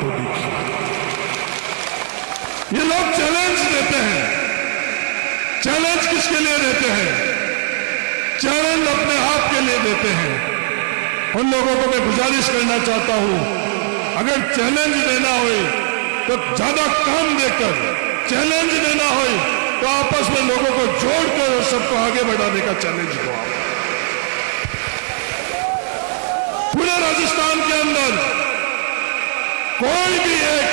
पाटौदी की। ये लोग चैलेंज देते हैं। चैलेंज किसके लिए देते हैं? चैलेंज अपने आप के लिए देते हैं। उन लोगों को मैं गुजारिश करना चाहता हूं, अगर चैलेंज देना हो तो ज्यादा काम देकर, चैलेंज देना हो तो आपस में लोगों को जोड़कर सबको आगे बढ़ाने का चैलेंज दो। पूरे राजस्थान के अंदर कोई भी एक,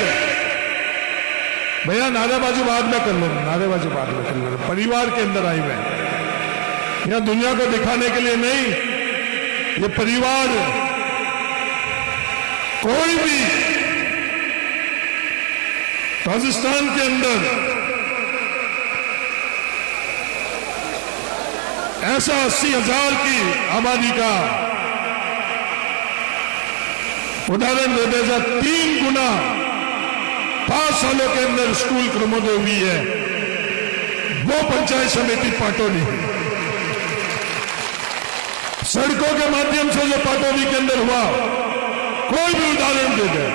भैया नारेबाजी बाद में कर लो, नारेबाजी बाद में कर लो, परिवार के अंदर आई मैं यहां दुनिया को दिखाने के लिए नहीं, ये परिवार कोई भी राजस्थान के अंदर ऐसा 80,000 की आबादी का उदाहरण दे दे, 3 गुना 5 सालों के अंदर स्कूल क्रमोदय हुई है, वो पंचायत समिति पाटौदी है। सड़कों के माध्यम से जो पाटौदी के अंदर हुआ, कोई भी उदाहरण दे दे।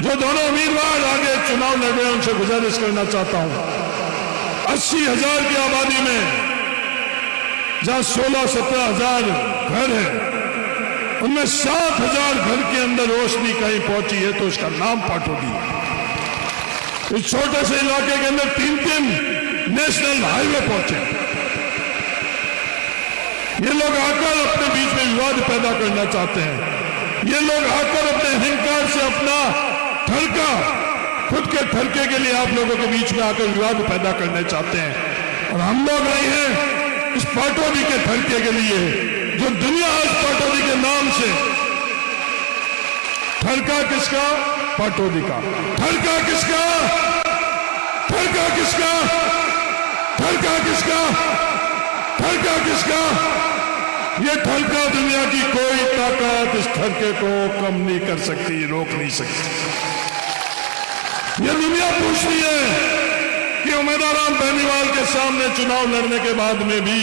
जो दोनों उम्मीदवार आगे चुनाव लड़ रहे हैं उनसे गुजारिश करना चाहता हूं, 80,000 की आबादी में जहां 16-17 हजार घर है, उनमें 7,000 घर के अंदर रोशनी कहीं पहुंची है तो उसका नाम पाटौदी है। इस छोटे से इलाके के अंदर 3-3 नेशनल हाईवे पहुंचे। ये लोग आकर अपने बीच में विवाद पैदा करना चाहते हैं। ये लोग आकर अपने अहंकार से अपना ठरका, खुद के ठरके के लिए आप लोगों के बीच में आकर विवाद पैदा करने चाहते हैं। और हम लोग आए हैं इस पाटौदी के ठरके के लिए, जो दुनिया आज पाटौदी के नाम से, ठरका किसका? पाटौदी का। ठरका किसका? ठरका किसका? ठरका किसका? ठरका किसका? ये ठरका दुनिया की कोई ताकत इस ठरके को कम नहीं कर सकती, रोक नहीं सकती। ये दुनिया पूछती है कि उमेदवार बेनीवाल के सामने चुनाव लड़ने के बाद में भी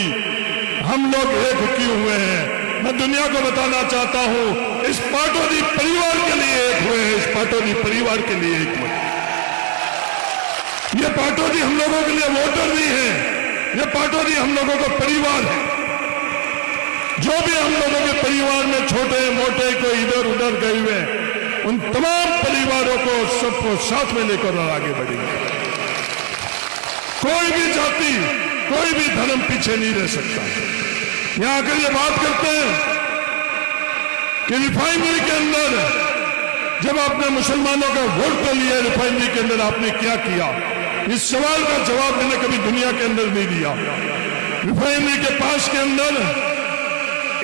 हम लोग एक क्यों हुए हैं। मैं दुनिया को बताना चाहता हूं, इस पाटौदी परिवार के लिए एक हुए हैं, इस पाटौदी परिवार के लिए एक हुए। ये पाटौदी हम लोगों के लिए वोटर नहीं है, ये पाटौदी हम लोगों का परिवार है। जो भी हम लोगों के परिवार में छोटे मोटे कोई इधर उधर गए हुए, उन तमाम परिवारों को सबको साथ में लेकर आगे बढ़ेंगे। कोई भी जाति, कोई भी धर्म पीछे नहीं रह सकता। यहां आकर ये बात करते हैं कि रिफाइनरी के अंदर जब आपने मुसलमानों का वोट तो लिया, रिफाइनरी के अंदर आपने क्या किया? इस सवाल का जवाब मैंने कभी दुनिया के अंदर नहीं दिया। रिफाइनरी के पास के अंदर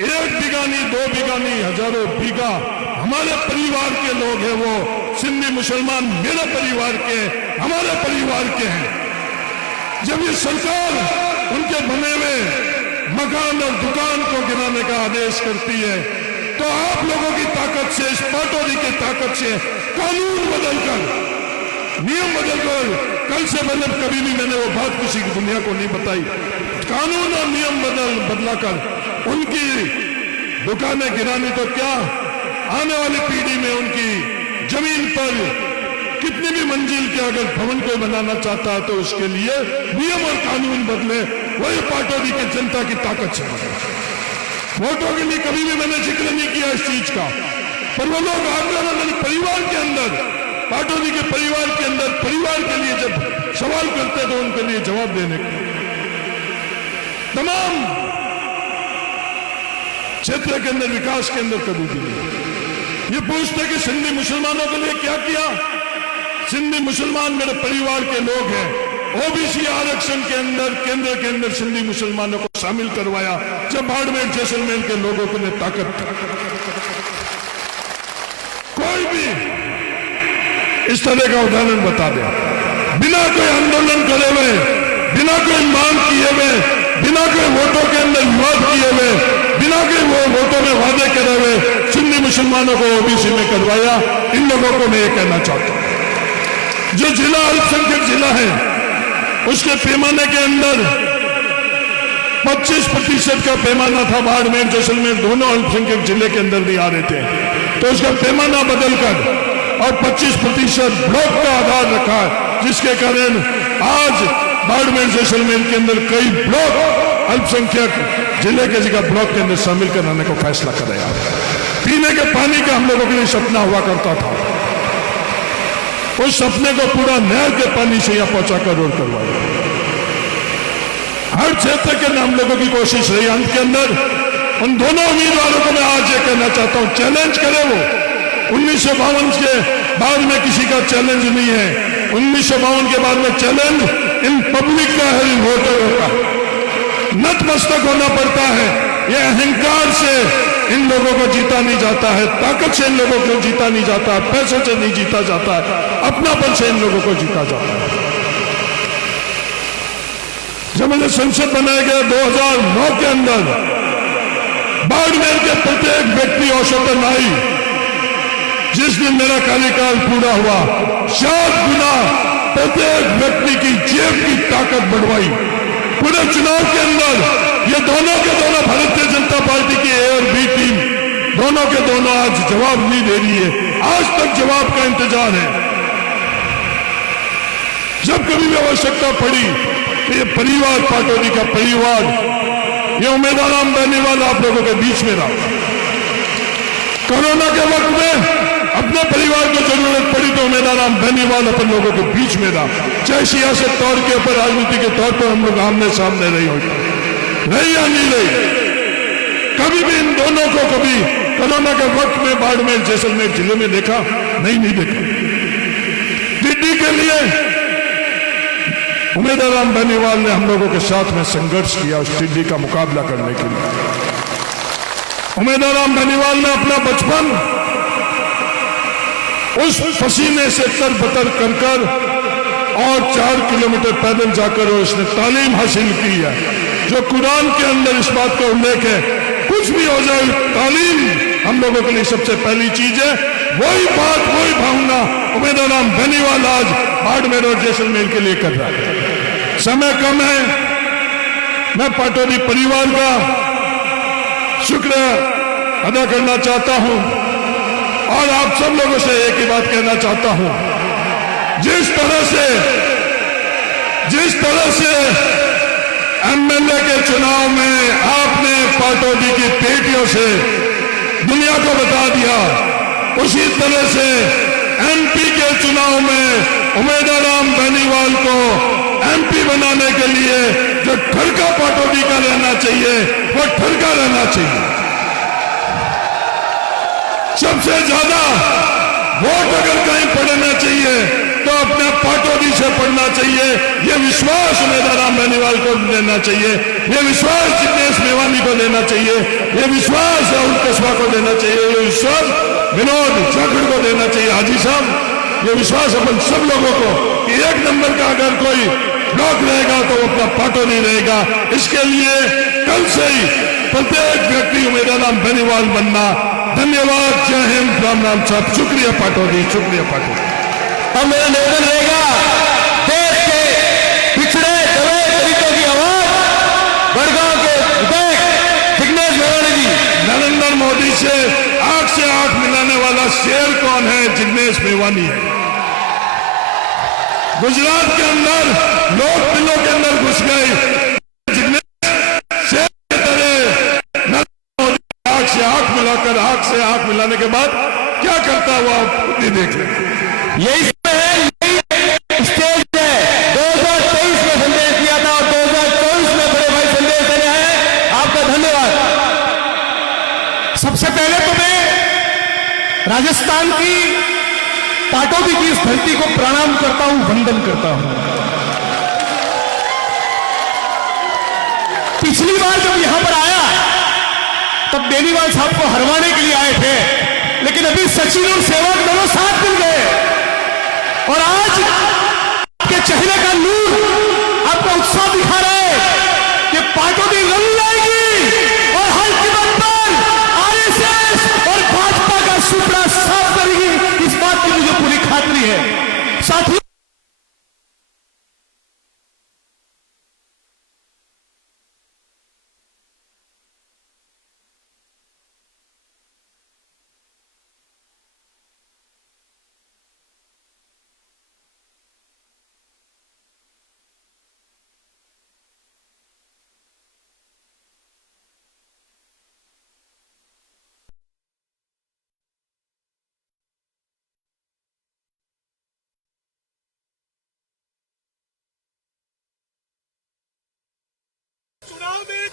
1 बीघा नहीं, 2 बीघा नहीं, हजारों बीघा हमारे परिवार के लोग हैं, वो सिंधी मुसलमान मेरे परिवार के, हमारे परिवार के हैं। जब ये सरकार उनके बने हुए मकान और दुकान को गिराने का आदेश करती है, तो आप लोगों की ताकत से, इस पाटौदी की ताकत से कानून बदलकर, नियम बदलकर, कल से मतलब कभी भी मैंने वो बात किसी की दुनिया को नहीं बताई, कानून और नियम बदलाकर उनकी दुकानें गिरानी, तो क्या आने वाली पीढ़ी में उनकी जमीन पर कितनी भी मंजिल के अगर भवन को बनाना चाहता है तो उसके लिए नियम और कानून बदले, वही पाटौदी की जनता की ताकत से बदले। वोटों के लिए कभी भी मैंने जिक्र नहीं किया इस चीज का, पर वो लोग आकर अपने परिवार के अंदर, पाटौदी के परिवार के अंदर, परिवार के लिए जब सवाल करते तो उनके लिए जवाब देने के तमाम क्षेत्र के अंदर, विकास के अंदर कभी भी नहीं। ये पूछते कि सिंधी मुसलमानों के लिए क्या किया? सिंधी मुसलमान मेरे परिवार के लोग हैं। ओबीसी आरक्षण के अंदर, केंद्र के अंदर सिंधी मुसलमानों को शामिल करवाया, जब बाड़मेर जैसलमेर के लोगों को ने ताकत। कोई भी इस तरह का उदाहरण बता दे, बिना कोई आंदोलन करे हुए, बिना कोई मांग किए हुए, बिना कोई वोटों के अंदर विवाद किए हुए, बिना कोई वोटों में वादे करे हुए सिंधी मुसलमानों को ओबीसी में करवाया। इन लोगों को मैं ये कहना चाहता हूं, जो जिला अल्पसंख्यक जिला है उसके पैमाने के अंदर 25% का पैमाना था, बाड़मेर जैसलमेर दोनों अल्पसंख्यक जिले के अंदर नहीं आ रहे थे, तो उसका पैमाना बदलकर और 25% ब्लॉक का आधार रखा है, जिसके कारण आज बाड़मेर जैसलमेर के अंदर कई ब्लॉक अल्पसंख्यक जिले के जगह ब्लॉक के अंदर शामिल कराने को फैसला कर रहा है। पीने के पानी का हम लोगों के लिए सपना हुआ करता था, उस सपने को पूरा नहर के पानी से यहां पहुंचाकर रोड करवाया। हर क्षेत्र के हम लोगों की कोशिश रही। अंत के अंदर उन दोनों उम्मीदवारों को मैं आज ये कहना चाहता हूं, चैलेंज करे वो। 1952 के बाद में किसी का चैलेंज नहीं है। 1952 के बाद में चैलेंज इन पब्लिक का है, इन वोटरों का। नतमस्तक होना पड़ता है। ये अहंकार से इन लोगों को जीता नहीं जाता है, ताकत से इन लोगों को जीता नहीं जाता है, पैसों से नहीं जीता जाता है, अपनापन से इन लोगों को जीता जाता है। जब मुझे संसद बनाया गया 2009 के अंदर, बाड़मेर के प्रत्येक व्यक्ति औसतन आई, जिस दिन मेरा कार्यकाल पूरा हुआ 7 गुना प्रत्येक व्यक्ति की जेब की ताकत बढ़वाई। पूरे चुनाव के अंदर ये दोनों के दोनों भारतीय जनता पार्टी की ए और बी टीम दोनों के दोनों आज जवाब नहीं दे रही है। आज तक जवाब का इंतजार है। जब कभी भी आवश्यकता पड़ी तो ये परिवार, पाटोदी का परिवार, ये उम्मीदवार बेनीवाल आप लोगों के बीच में रहा। कोरोना के वक्त में अपने परिवार को जरूरत पड़ी तो उम्मीदवार बेनीवाल अपन लोगों के बीच में रहा। चाहे सियासत तौर के ऊपर, राजनीति के तौर पर हम लोग आमने सामने रही या नहीं रही, कभी भी इन दोनों को कभी कोरोना के वक्त में बाड़मेर जैसलमेर जिले में देखा नहीं देखा। टिड्डी के लिए उम्मीदवार बेनीवाल ने हम लोगों के साथ में संघर्ष किया उस टिड्डी का मुकाबला करने के लिए। उम्मीदवार बेनीवाल ने अपना बचपन उस पसीने से तरबतर कर और 4 किलोमीटर पैदल जाकर उसने तालीम हासिल की है, जो कुरान के अंदर इस बात का उल्लेख है, कुछ भी हो जाए तालीम हम लोगों के लिए सबसे पहली चीज है। वही बात, वही भावना उम्मीदवार बेनीवाल आज बाड़मेर और जैसलमेर के लिए कर रहा है। समय कम है, मैं पाटोदी परिवार का शुक्र अदा करना चाहता हूं और आप सब लोगों से एक ही बात कहना चाहता हूं, जिस तरह से एमएलए के चुनाव में आपने पाटोदी की बेटियों से दुनिया को बता दिया, उसी तरह से एमपी के चुनाव में उम्मीदवार बेनीवाल को एमपी बनाने के लिए जो ठरका पाटोदी का रहना चाहिए वो ठरका रहना चाहिए। सबसे ज्यादा वोट अगर कहीं पड़ना चाहिए तो अपने पाटोदी से पड़ना चाहिए। यह विश्वास उम्मीदवार बेनीवाल को देना चाहिए, यह विश्वास जिग्नेश मेवानी को देना चाहिए, यह विश्वास राहुल कस्बा को देना चाहिए, यह विश्वास विनोद जाखड़ को देना चाहिए। हाजी साहब, यह विश्वास अपन सब लोगों को कि 1 नंबर का अगर कोई ब्लॉक रहेगा तो वो अपना पाटोदी रहेगा। इसके लिए कल से ही प्रत्येक व्यक्ति उम्मीदवार बेनीवाल बनना। धन्यवाद, जय हिंद, राम राम साहब, शुक्रिया पाटोदी, शुक्रिया पाटोदी। अब मेरा निवेदन रहेगा, देश के पिछड़े दबे दलितों की आवाज बड़गांव के विधायक जिग्नेश मेवानी जी। नरेंद्र मोदी से आंख मिलाने वाला शेर कौन है? जिग्नेश मेवानी है। गुजरात के अंदर लोग दिलों के अंदर घुस गए। जिग्नेश शेर की तरह नरेंद्र मोदी आंख से आंख मिलाने के बाद क्या करता हुआ आप खुद ही देख लें। यही स्टेज है। 2023 में संदेश दिया था और 2024 में बड़े भाई संदेश देने आए। आपका धन्यवाद। सबसे पहले तो मैं राजस्थान की पाटोदी की इस धरती को प्रणाम करता हूं, वंदन करता हूं। पिछली बार जब यहां पर आया तब बेनीवाल साहब को हरवाने के लिए आए थे, लेकिन अभी सचिन और सेवक दोनों साथ मिल गए और आज आपके चेहरे का नूर आपका उत्साह दिखा रहा है कि पाटोदी रंग लाएगी और हर कीमत पर आरएसएस और भाजपा का सुपड़ा साफ करेगी। इस बात की मुझे पूरी खातरी है। साथियों,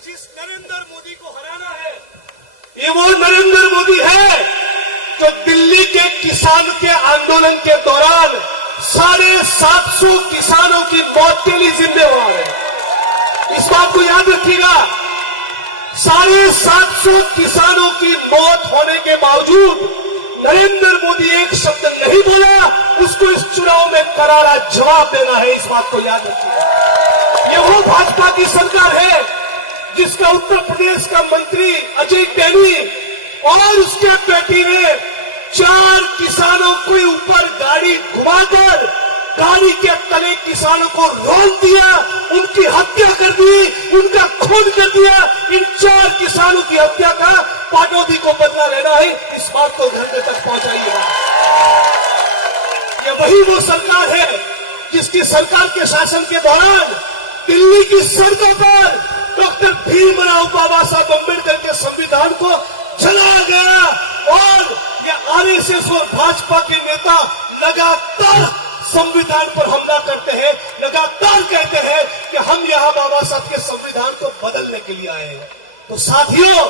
जिस नरेंद्र मोदी को हराना है, ये वो नरेंद्र मोदी है जो दिल्ली के किसान के आंदोलन के दौरान 750 किसानों की मौत के लिए जिम्मेवार है। इस बात को याद रखिएगा। 750 किसानों की मौत होने के बावजूद नरेंद्र मोदी एक शब्द नहीं बोला। उसको इस चुनाव में करारा जवाब देना है। इस बात को याद रखिएगा। ये वो भाजपा की सरकार है जिसका उत्तर प्रदेश का मंत्री अजय टैनी और उसके बेटी ने 4 किसानों के ऊपर गाड़ी घुमाकर गाड़ी के तले किसानों को रोक दिया, उनकी हत्या कर दी, उनका खून कर दिया। इन 4 किसानों की हत्या का पाटौदी को बदला लेना है। इस बात को घर तक पहुंचाइएगा। ये वही वो सरकार है जिसकी सरकार के शासन के दौरान दिल्ली की सड़कों पर डॉक्टर भीमराव बाबा साहब अम्बेडकर के संविधान को जलाया गया और ये आरएसएस और भाजपा के नेता लगातार संविधान पर हमला करते हैं, लगातार कहते हैं कि हम यहां बाबा साहब के संविधान को बदलने के लिए आए हैं। तो साथियों,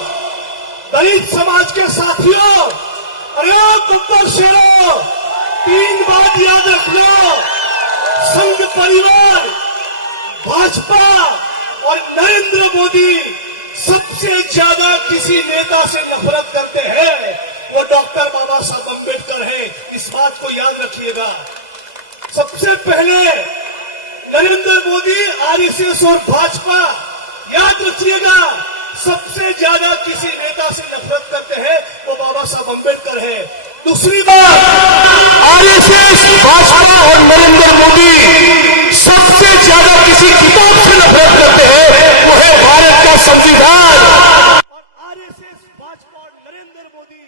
दलित समाज के साथियों, अरे गब्बर शेरों, 3 बात याद रख लो। संघ परिवार, भाजपा और नरेंद्र मोदी सबसे ज्यादा किसी नेता से नफरत करते हैं, वो डॉक्टर बाबा साहब अम्बेडकर है। इस बात को याद रखिएगा। सबसे पहले नरेंद्र मोदी, आरएसएस और भाजपा, याद रखिएगा, सबसे ज्यादा किसी नेता से नफरत करते हैं वो बाबा साहब अम्बेडकर है। दूसरी बात, आरएसएस, भाजपा और नरेंद्र मोदी सबसे ज्यादा किसी किताब से नफरत करते हैं वो है भारत का संविधान। और आरएसएस, भाजपा और नरेंद्र मोदी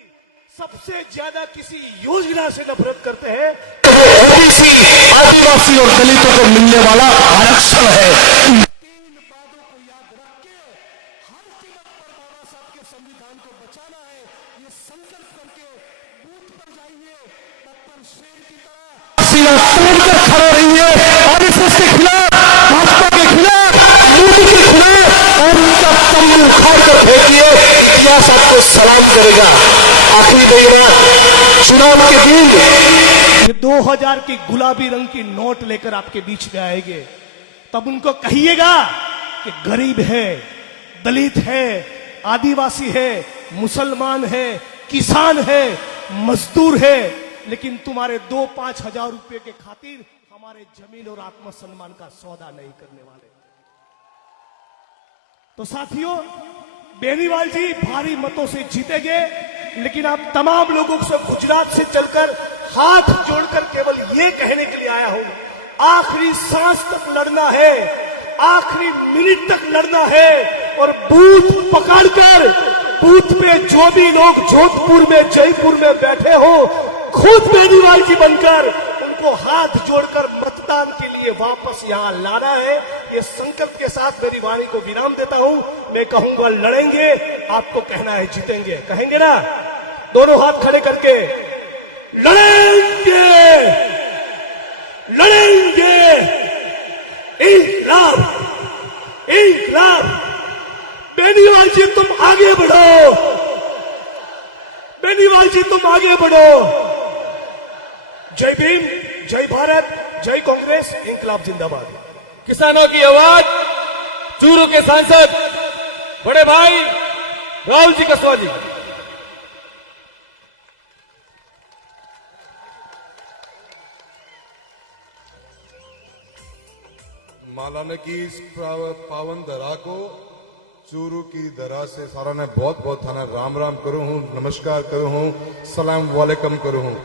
सबसे ज्यादा किसी योजना से नफरत करते हैं तो वो ओबीसी, आदिवासी और दलितों को मिलने वाला आरक्षण है। 3 बातों को याद रख के हर कीमत पर बाबा साहब के संविधान को बचाना है, ये संकल्प करके बूथ पर जाइए, डॉक्टर शेर की तरह सीना तोड़कर खड़ा रहिए। आरएसएस के खिलाफ, भाजपा के खिलाफ, मोदी के खिलाफ और उनका तंबू उखाड़कर फेंकिए। इतिहास आपको सलाम करेगा। आखिरी महीना चुनाव के दिन ये 2000 की गुलाबी रंग की नोट लेकर आपके बीच में आएंगे, तब उनको कहिएगा कि गरीब है, दलित है, आदिवासी है, मुसलमान है, किसान है, मजदूर है, लेकिन तुम्हारे 2-5 हजार रुपए के खातिर हमारे जमीन और आत्मसम्मान का सौदा नहीं करने वाले। तो साथियों, बेनीवाल जी भारी मतों से जीतेंगे, लेकिन आप तमाम लोगों से गुजरात से चलकर हाथ जोड़कर केवल ये कहने के लिए आया हूं, आखिरी सांस तक लड़ना है, आखिरी मिनट तक लड़ना है और बूथ पकड़कर, बूथ पे जो भी लोग जोधपुर में, जयपुर में बैठे हो, खुद बेनीवाल जी बनकर उनको हाथ जोड़कर मतदान के लिए वापस यहां लाना है। ये संकल्प के साथ मेरी वाणी को विराम देता हूं। मैं कहूंगा लड़ेंगे, आपको कहना है जीतेंगे। कहेंगे ना? दोनों हाथ खड़े करके लड़ेंगे, लड़ेंगे, इंकलाब, इंकलाब। बेनीवाल जी तुम आगे बढ़ो, बेनीवाल जी तुम आगे बढ़ो। जय भीम, जय भारत, जय कांग्रेस, इंकलाब जिंदाबाद। किसानों की आवाज, चूरू के सांसद बड़े भाई राहुल जी कसवा जी। मालाने की इस पावन धरा को चूरू की धरा से सारा ने बहुत बहुत थाना राम राम करूं हूं, नमस्कार करूं हूं, सलाम वालेकुम करूं हूं।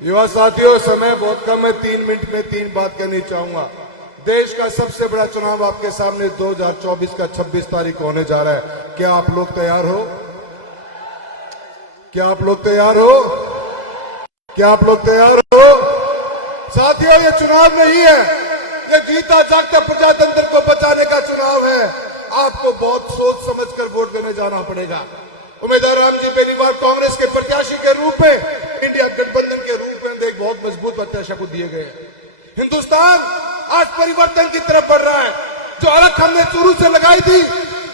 युवा साथियों, समय बहुत कम है, 3 मिनट में 3 बात करनी चाहूंगा। देश का सबसे बड़ा चुनाव आपके सामने 2024 का 26 तारीख को होने जा रहा है। क्या आप लोग तैयार हो? क्या आप लोग तैयार हो? क्या आप लोग तैयार हो? साथियों, ये चुनाव नहीं है, ये जीता जागता प्रजातंत्र को बचाने का चुनाव है। आपको बहुत सोच समझकर वोट देने जाना पड़ेगा। उम्मीदवार राम जी बेनीवाल कांग्रेस के प्रत्याशी के रूप में, इंडिया गठबंधन के रूप में एक बहुत मजबूत प्रत्याशी को दिए गए। हिंदुस्तान आज परिवर्तन की तरफ बढ़ रहा है। जो अलग हमने चूरू से लगाई थी,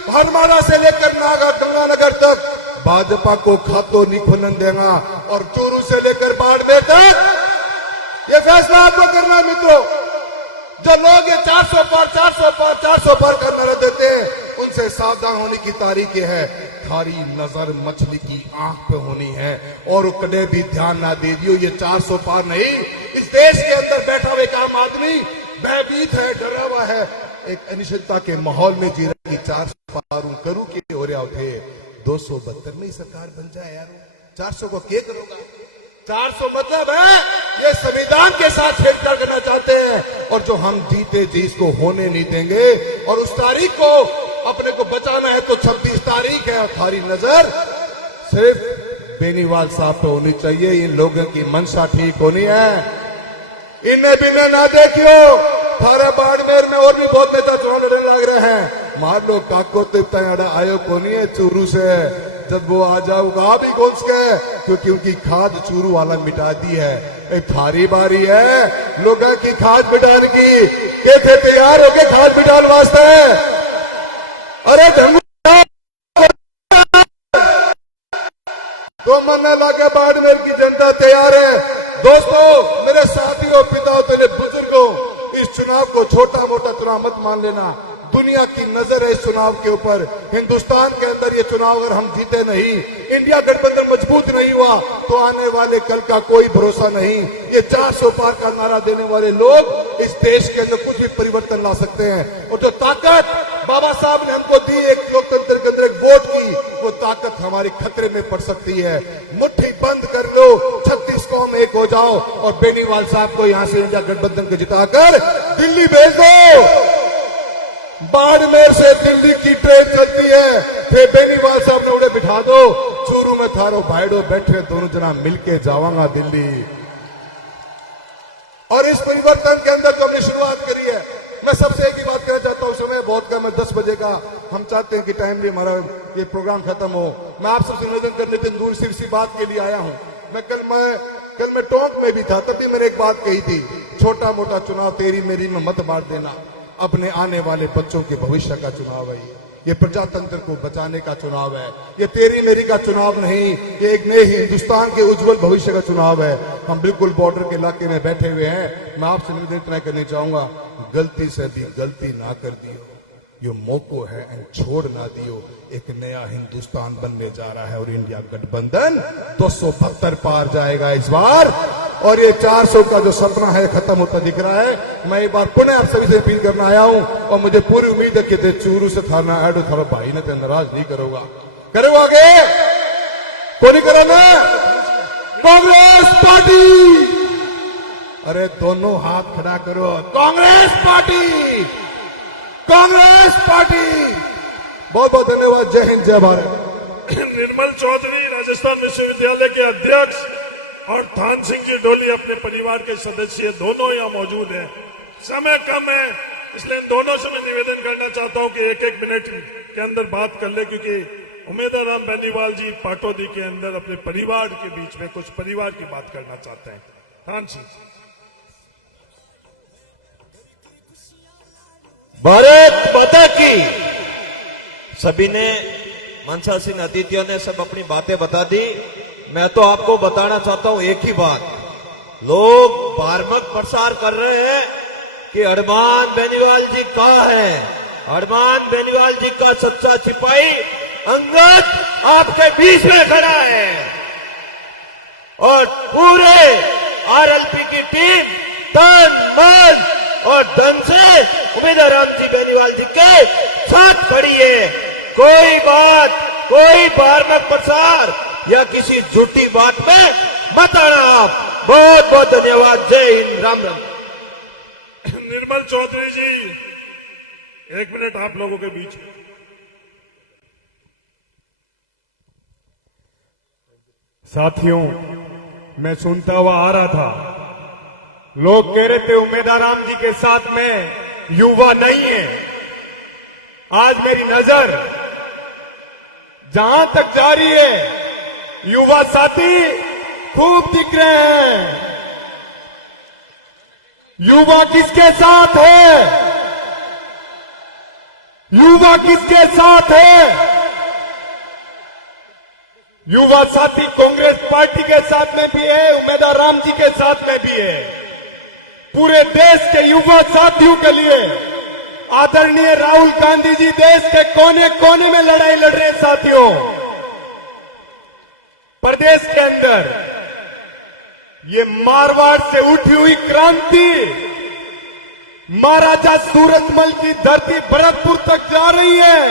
हरमारा से लेकर गंगानगर तक भाजपा को खातो नहीं खुलन देगा और चूरू से लेकर बाड़मेर तक ये फैसला आपको करना है मित्रों। जो लोग ये 400 पार 400 पार 400 पार का नारा देते हैं उनसे सावधान होने की तारीख है। खारी नजर मछली की आंख पे होनी है और कदे भी ध्यान ना दीजिए। ये 400 पार नहीं, इस देश के अंदर बैठा हुआ एक आम आदमी भयभीत है, डरा हुआ है, एक अनिश्चितता के माहौल में जी रहा है कि 400 पार करूं के हो रहा थे 272 में ही सरकार बन जाए यार। 400 को क्या करोगा? 400 मतलब है ये संविधान के साथ छेड़छाड़ करना चाहते हैं और जो हम जीते जी इसको होने नहीं देंगे। और उस तारीख को अपने को बचाना है तो 26 तारीख है और थारी नजर सिर्फ बेनीवाल साहब पे होनी चाहिए। इन लोगों की मंशा ठीक होनी है, इन्हें बिना ना देखियो। थारा बाड़मेर में और भी बहुत नेता चुनाव लड़ने लग रहे हैं। मार लो काको तिप्ता आयो को नहीं है चूरू से, जब वो आ जाऊंगा भी घुस के, क्योंकि उनकी खाद चूरू वाला मिटा दी है। एक थारी बारी है लोगों की खाद मिटाने की, के थे तैयार हो गए खाद मिटाने वास्ते? अरे धंगू तो मरने लगे बाड़मेर की जनता तैयार है। दोस्तों, मेरे साथियों, पिताओं, तेरे बुजुर्गों, इस चुनाव को छोटा मोटा चुनाव मत मान लेना। दुनिया की नजर है इस चुनाव के ऊपर। हिंदुस्तान के अंदर ये चुनाव अगर हम जीते नहीं, इंडिया गठबंधन मजबूत नहीं हुआ तो आने वाले कल का कोई भरोसा नहीं। ये 400 पार का नारा देने वाले लोग इस देश के अंदर कुछ भी परिवर्तन ला सकते हैं। और जो ताकत बाबा साहब ने हमको दी एक लोकतंत्र के अंदर एक वोट की, वो ताकत हमारे खतरे में पड़ सकती है। मुट्ठी बंद कर लो, 36 कौम एक हो जाओ और बेनीवाल साहब को यहां से इंडिया गठबंधन को जिताकर दिल्ली भेज दो। बाड़मेर से दिल्ली की ट्रेन चलती है, फिर बेनीवाल साहब ने उन्हें बिठा दो, चूरू में थारो भाईडो बैठे, दोनों जना मिलके जावांगा दिल्ली। और इस परिवर्तन के अंदर जो हमने शुरुआत करी है, मैं सबसे एक ही बात कहना चाहता हूं। समय बहुत कम है, 10 बजे का हम चाहते हैं कि टाइम भी हमारा ये प्रोग्राम खत्म हो। मैं आप सबसे निवेदन करने के दूर सिर्फ इसी बात के लिए आया हूं। कल मैं टोंक में भी था, तब भी मैंने एक बात कही थी, छोटा मोटा चुनाव तेरी मेरी में मत बांट देना। अपने आने वाले बच्चों के भविष्य का चुनाव है ये प्रजातंत्र को बचाने का चुनाव है। ये तेरी मेरी का चुनाव नहीं, ये एक नए हिंदुस्तान के उज्जवल भविष्य का चुनाव है। हम बिल्कुल बॉर्डर के इलाके में बैठे हुए हैं। मैं आपसे निवेदन करना चाहूंगा, गलती से भी गलती ना कर दियो, ये मौको है एंड छोड़ ना दियो। एक नया हिंदुस्तान बनने जा रहा है और इंडिया गठबंधन 272 पार जाएगा इस बार। और ये 400 का जो सपना है खत्म होता दिख रहा है। मैं एक बार पुनः आप सभी से अपील करना आया हूं और मुझे पूरी उम्मीद है कि ते चूरू से थाना ऐड थारा भाई ने ते नाराज नहीं करोगा। करो आगे को नहीं करो ना कांग्रेस पार्टी। अरे दोनों हाथ खड़ा करो, कांग्रेस पार्टी, कांग्रेस पार्टी। बहुत बहुत धन्यवाद। जय हिंद, जय भारत। निर्मल चौधरी राजस्थान विश्वविद्यालय के अध्यक्ष और थान सिंह की डोली अपने परिवार के सदस्य दोनों यहाँ मौजूद हैं। समय कम है, इसलिए इन दोनों से मैं निवेदन करना चाहता हूं कि एक एक मिनट के अंदर बात कर ले, क्योंकि उमेदराम बेनीवाल जी पाटौदी के अंदर अपने परिवार के बीच में कुछ परिवार की बात करना चाहते हैं। थान सिंह। भारत माता की। सभी ने, मनसा सिंह अतिथियों ने सब अपनी बातें बता दी। मैं तो आपको बताना चाहता हूं एक ही बात, लोग भ्रामक प्रसार कर रहे हैं कि हनुमान बेनीवाल जी कहाँ है। हनुमान बेनीवाल जी का सच्चा सिपाही अंगद आपके बीच में खड़ा है और पूरे आरएलपी की टीम तन मन और धन से उमेदराम जी बेनीवाल जी के साथ खड़ी है। कोई बात, कोई भ्रामक प्रसार या किसी झूठी बात में मत आना आप। बहुत बहुत धन्यवाद। जय हिंद, राम राम। निर्मल चौधरी जी, एक मिनट आप लोगों के बीच। साथियों, मैं सुनता हुआ आ रहा था, लोग कह रहे थे उमेदराम जी के साथ में युवा नहीं है। आज मेरी नजर जहां तक जा रही है, युवा साथी खूब दिख रहे हैं। युवा किसके साथ है? युवा किसके साथ है? युवा साथी कांग्रेस पार्टी के साथ में भी है, उम्मीदवार राम जी के साथ में भी है। पूरे देश के युवा साथियों के लिए आदरणीय राहुल गांधी जी देश के कोने कोने में लड़ाई लड़ रहे हैं। साथियों, प्रदेश के अंदर ये मारवाड़ से उठी हुई क्रांति महाराजा सूरजमल की धरती भरतपुर तक जा रही है।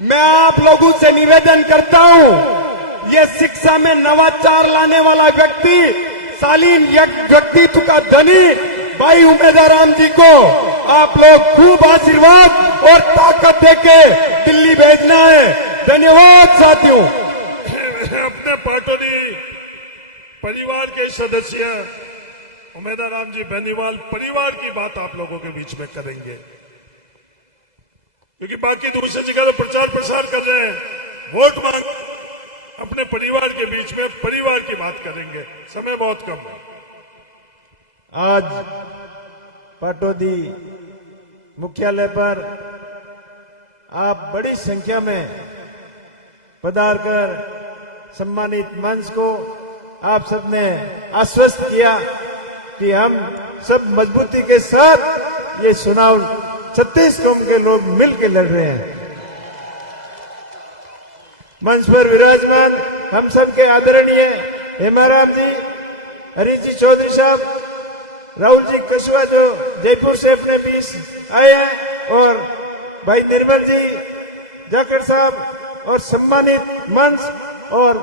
मैं आप लोगों से निवेदन करता हूं, ये शिक्षा में नवाचार लाने वाला व्यक्ति, शालीन व्यक्तित्व का धनी भाई उम्मीदवार राम जी को आप लोग खूब आशीर्वाद और ताकत देके दिल्ली भेजना है। धन्यवाद साथियों। अपने पाटोली परिवार के सदस्य उम्मीदवार राम जी बेनीवाल परिवार की बात आप लोगों के बीच में करेंगे, क्योंकि बाकी दूसरी जगह तो प्रचार प्रसार कर रहे हैं, वोट मांग, अपने परिवार के बीच में परिवार की बात करेंगे। समय बहुत कम है। आज पाटोदी मुख्यालय पर आप बड़ी संख्या में पधार कर सम्मानित मंच को आप सबने आश्वस्त किया कि हम सब मजबूती के साथ ये चुनाव 36 कौम के लोग मिलकर लड़ रहे हैं। मंच पर विराजमान हम सबके आदरणीय हेमाराम जी, हरीश जी चौधरी साहब, राहुल जी कछुआ जो जयपुर से अपने बीच आए हैं, और भाई निर्मल जी जाखड़ साहब, और सम्मानित मंच और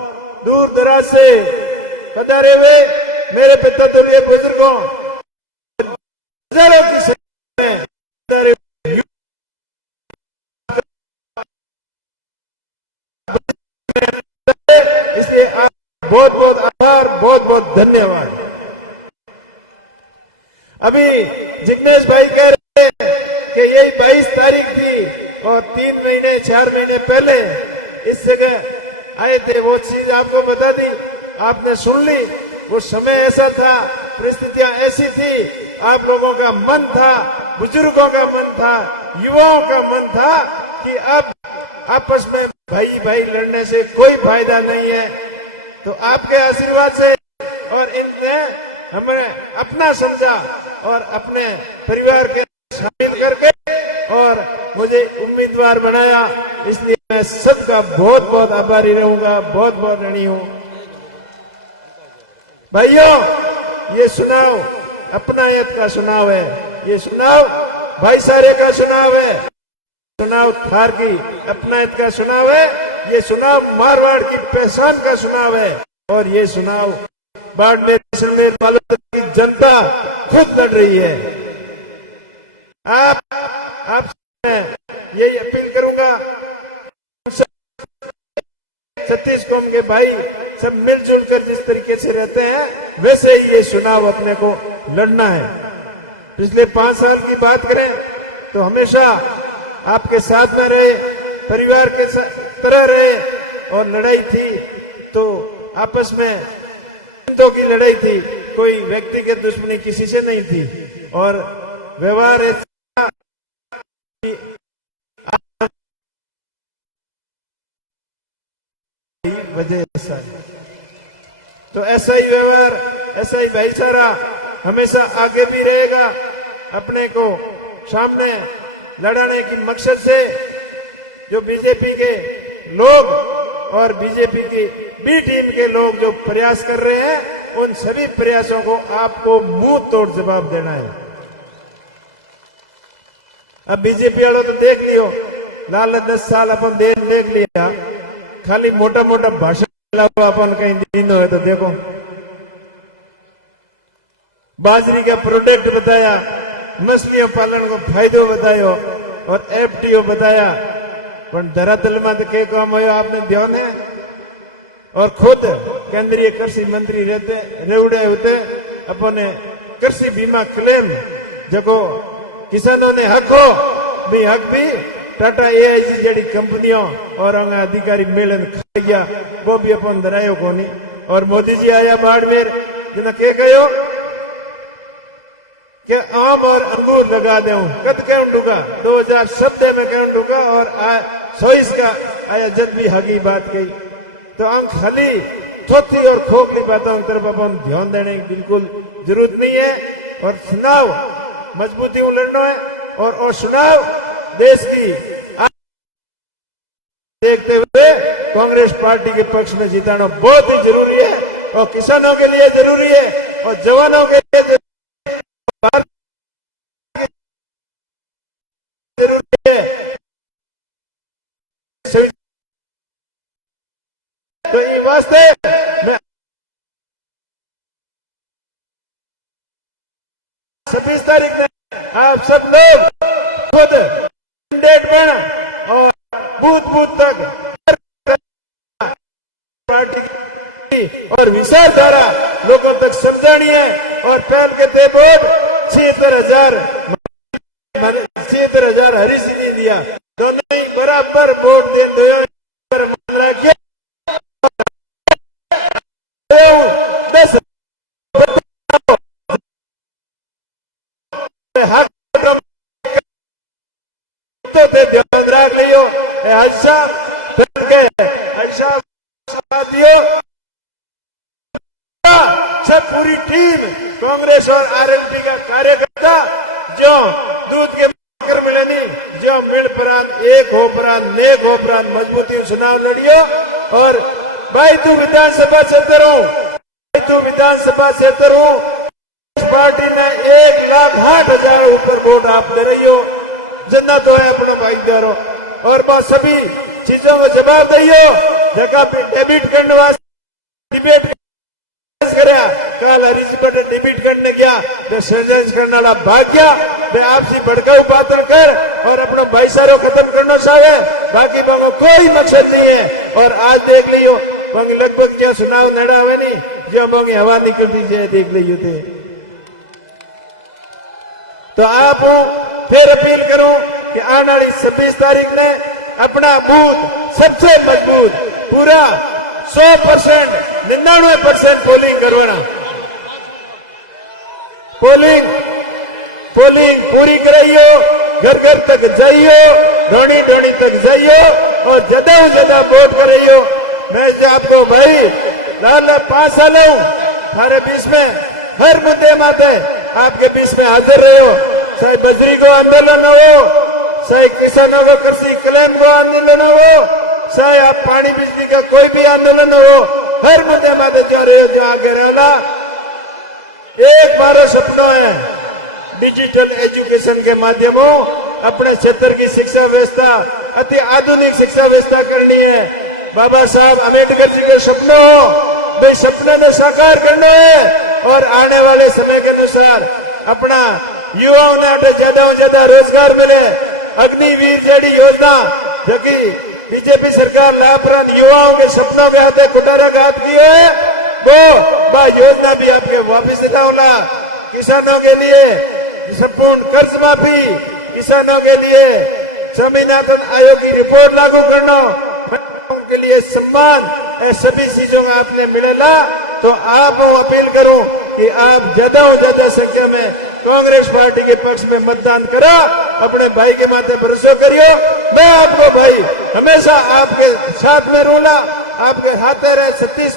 दूर दराज से पधारे हुए मेरे पितृतुल्य बुजुर्गों, हजारों की संख्या में पधारे इसलिए आप बहुत बहुत आभार, बहुत बहुत धन्यवाद। अभी जिग्नेश भाई कह रहे हैं कि यही 22 तारीख थी और 3 महीने 4 महीने पहले इस जगह आए थे। वो चीज आपको बता दी, आपने सुन ली। वो समय ऐसा था, परिस्थितियां ऐसी थी, आप लोगों का मन था, बुजुर्गों का मन था, युवाओं का मन था कि अब आपस में भाई भाई लड़ने से कोई फायदा नहीं है। तो आपके आशीर्वाद से और इनने हमें अपना समझा और अपने परिवार के शामिल करके और मुझे उम्मीदवार बनाया। इसलिए मैं सबका बहुत बहुत आभारी रहूंगा, बहुत बहुत ऋणी हूं। भाइयों, ये चुनाव अपनायत का चुनाव है, ये चुनाव भाईचारे का चुनाव है, चुनाव थार की अपनायत का चुनाव है, ये चुनाव मारवाड़ की पहचान का चुनाव है, और ये चुनाव बाड़मेर मालवा की जनता खुद लड़ रही है। आप यही अपील करूंगा, 36 कौम के भाई सब मिलजुल कर जिस तरीके से रहते हैं वैसे ही ये चुनाव अपने को लड़ना है। पिछले 5 साल की बात करें तो हमेशा आपके साथ में रहे, परिवार के तरह रहे, और लड़ाई थी तो आपस में हितों की लड़ाई थी, कोई व्यक्तिगत दुश्मनी किसी से नहीं थी, और व्यवहार ऐसा वजह ऐसा है। तो ऐसा ही व्यवहार, ऐसा ही भाईचारा हमेशा आगे भी रहेगा। अपने को सामने लड़ाने की मकसद से जो बीजेपी के लोग और बीजेपी की बी टीम के लोग जो प्रयास कर रहे हैं, उन सभी प्रयासों को आपको मुंह तोड़ जवाब देना है। अब बीजेपी वालों तो देख लियो, लाल 10 साल अपन देख लिया, खाली मोटा मोटा भाषण अपन कहीं दिन है तो देखो, बाजरी का प्रोडक्ट बताया, मछलियों पालन को फायदो बतायो और एफटीओ बताया, पर धरातल में तो कई काम हो आपने ध्यान है। और खुद केंद्रीय कृषि मंत्री रेवड़े होते अपने कृषि बीमा क्लेम जो किसानों ने हक हो भी हक भी टाटा एआईजी जड़ी कंपनियों और अधिकारी मेलन खा गया, वो भी अपन धरायो को नहीं। और मोदी जी आया बाड़मेर जिन्हें के कहो कि आम और अंगूर लगा दे कद कह डूगा 2017 में कह डूगा और 100 का आया जब भी हगी बात कही तो हम खाली थोथी और खोखली बातों की तरफ अपन ध्यान देने की बिल्कुल जरूरत नहीं है और चुनाव मजबूती लड़ना है और चुनाव देश की देखते हुए कांग्रेस पार्टी के पक्ष में जिताना बहुत ही जरूरी है और किसानों के लिए जरूरी है और जवानों के लिए जरूरी है। तो इस वास्ते मैं 26 तारीख में आप सब लोग खुद कैंडिडेट बना और बूथ बूथ तक पार्टी और विचारधारा लोगों तक समझानी है और पहल के थे वोट 76,000 हरी सिंह दिया दोनों ही बराबर वोट दे दो मन रखिए 10 तो ध्यान रख लियो अच्छा साथियों सब पूरी टीम कांग्रेस और आरएलपी का कार्यकर्ता जो दूध के मकर मिलनी जो मिल प्रांत एक हो प्रांत नेक हो प्रांत मजबूती चुनाव लड़ियो और भाई तू विधानसभा क्षेत्र हूँ पार्टी ने 1,08,000 ऊपर वोट आप दे रही हो जितना तो है अपना भाईदारो और बहुत सभी चीजों को जवाब दियो जगह पे डेबिट करने वास्ते डिबेट कराया कल हरीश पटेल डिबेट करने गया वे सर्जन करने वाला भाग गया वे आपसी भड़काऊ बातें कर और अपना भाईचारा खत्म करना चाहे बाकी बांगो कोई मकसद नहीं है और आज देख लियो बांगी लगभग जो चुनाव लड़ा हुए नहीं जो बांगी हवा निकलती है देख लियो थे तो आप फिर अपील करूं कि आने वाली 26 तारीख ने अपना बूथ सबसे मजबूत पूरा 100% 99% पोलिंग करवाना पोलिंग पूरी कराइयो घर घर तक जाइयो ढोनी ढोनी तक जाइयो और ज्यादा से ज्यादा वोट कराइयो मैं आपको भाई लाल 5 साल हूं हमारे बीच में हर मुद्दे माते आपके बीच में हाजिर रहे हो चाहे बजरी को आंदोलन हो चाहे किसानों का कृषि क्लेम को आंदोलन हो चाहे आप पानी बिजली का कोई भी आंदोलन हो हर मुद्दे माते जा रहे हो जो आगे रहना एक बार सपना है डिजिटल एजुकेशन के माध्यमों अपने क्षेत्र की शिक्षा व्यवस्था अति आधुनिक शिक्षा व्यवस्था करनी है बाबा साहब अम्बेडकर जी के सपनों भाई सपने में साकार करना है और आने वाले समय के अनुसार अपना युवाओं ने ज्यादा से ज्यादा रोजगार मिले अग्निवीर जड़ी योजना जो कि बीजेपी सरकार लाभप्रद युवाओं के सपनों के हाथे कुटाराघात किए है वो योजना भी आपके वापिस दिलाऊंगा किसानों के लिए संपूर्ण कर्ज माफी किसानों के लिए स्वामीनाथन आयोग की रिपोर्ट लागू करना के लिए सम्मान सभी चीजों का आपने मिलेगा तो आप अपील करूं कि आप ज्यादा से ज्यादा संख्या में कांग्रेस पार्टी के पक्ष में मतदान करा अपने भाई के माथे भरोसा करियो मैं आपको भाई हमेशा आपके साथ में रहूंगा आपके हाथ रहे 36